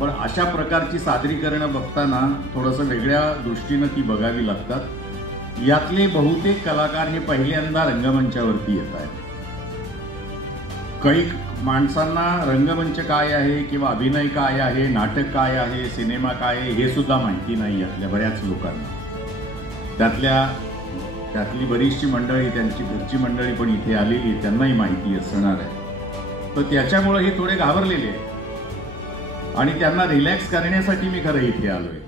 पण अशा प्रकारची सादरीकरणं बघताना थोडंसं वेगळ्या दृष्टीनं ती बघावी लागतात। यातले बहुतेक कलाकार हे पहिल्यांदा रंगमंचावरती येत आहेत। काही माणसांना रंगमंच काय आहे किंवा अभिनय काय आहे, नाटक काय आहे, सिनेमा काय आहे हे सुद्धा माहिती नाही यातल्या बऱ्याच लोकांना। त्यातली बरीचशी मंडळी, त्यांची घरची मंडळी पण इथे आलेली, त्यांनाही माहिती असणार आहे। तर त्याच्यामुळे हे थोडे घाबरलेले आहेत आणि त्यांना रिलॅक्स करण्यासाठी मी खरं इथे आलोय।